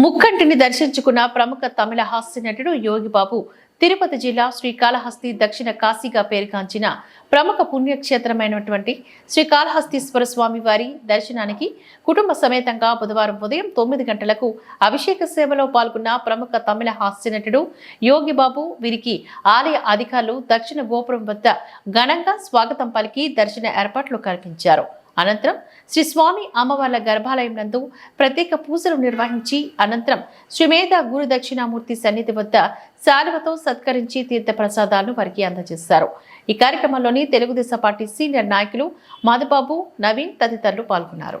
ముక్కంటిని దర్శించుకున్న ప్రముఖ తమిళ హాస్య నటుడు యోగిబాబు తిరుపతి జిల్లా శ్రీకాళహస్తి దక్షిణ కాశీగా పేరుగాంచిన ప్రముఖ పుణ్యక్షేత్రమైనటువంటి శ్రీకాళహస్తీశ్వర స్వామి వారి దర్శనానికి కుటుంబ సమేతంగా బుధవారం ఉదయం తొమ్మిది గంటలకు అభిషేక సేవలో పాల్గొన్న ప్రముఖ తమిళ హాస్య నటుడు యోగిబాబు వీరికి ఆలయ అధికారులు దక్షిణ గోపురం వద్ద ఘనంగా స్వాగతం పలికి దర్శన ఏర్పాట్లు కల్పించారు. అనంతరం శ్రీ స్వామి అమ్మవార్ల గర్భాలయం నందు ప్రత్యేక పూజలు నిర్వహించి అనంతరం శ్రీమేధ గురు దక్షిణామూర్తి సన్నిధి వద్ద శాలువతో సత్కరించి తీర్థ ప్రసాదాలను వారికి అందజేశారు. ఈ కార్యక్రమంలోని తెలుగుదేశం పార్టీ సీనియర్ నాయకులు మధుబాబు నవీన్ తదితరులు పాల్గొన్నారు.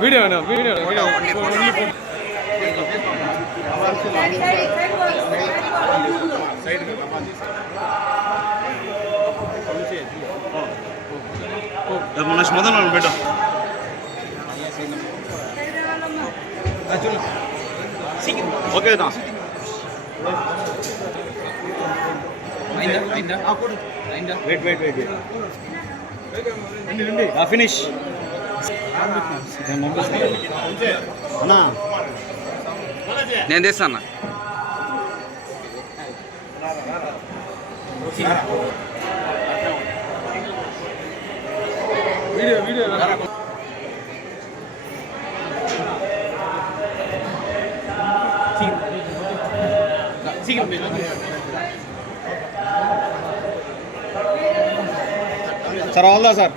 వీడియో వీడియో నెక్స్ట్ మొదలు మనం పెట్టాం ఓకే దా వెయిట్ వెయిట్ వెయిట్ ఫినిష్ అన్నా. నేను తెస్తాను వీడియో వీడియో. సార్ ఆల్ అవుదా సార్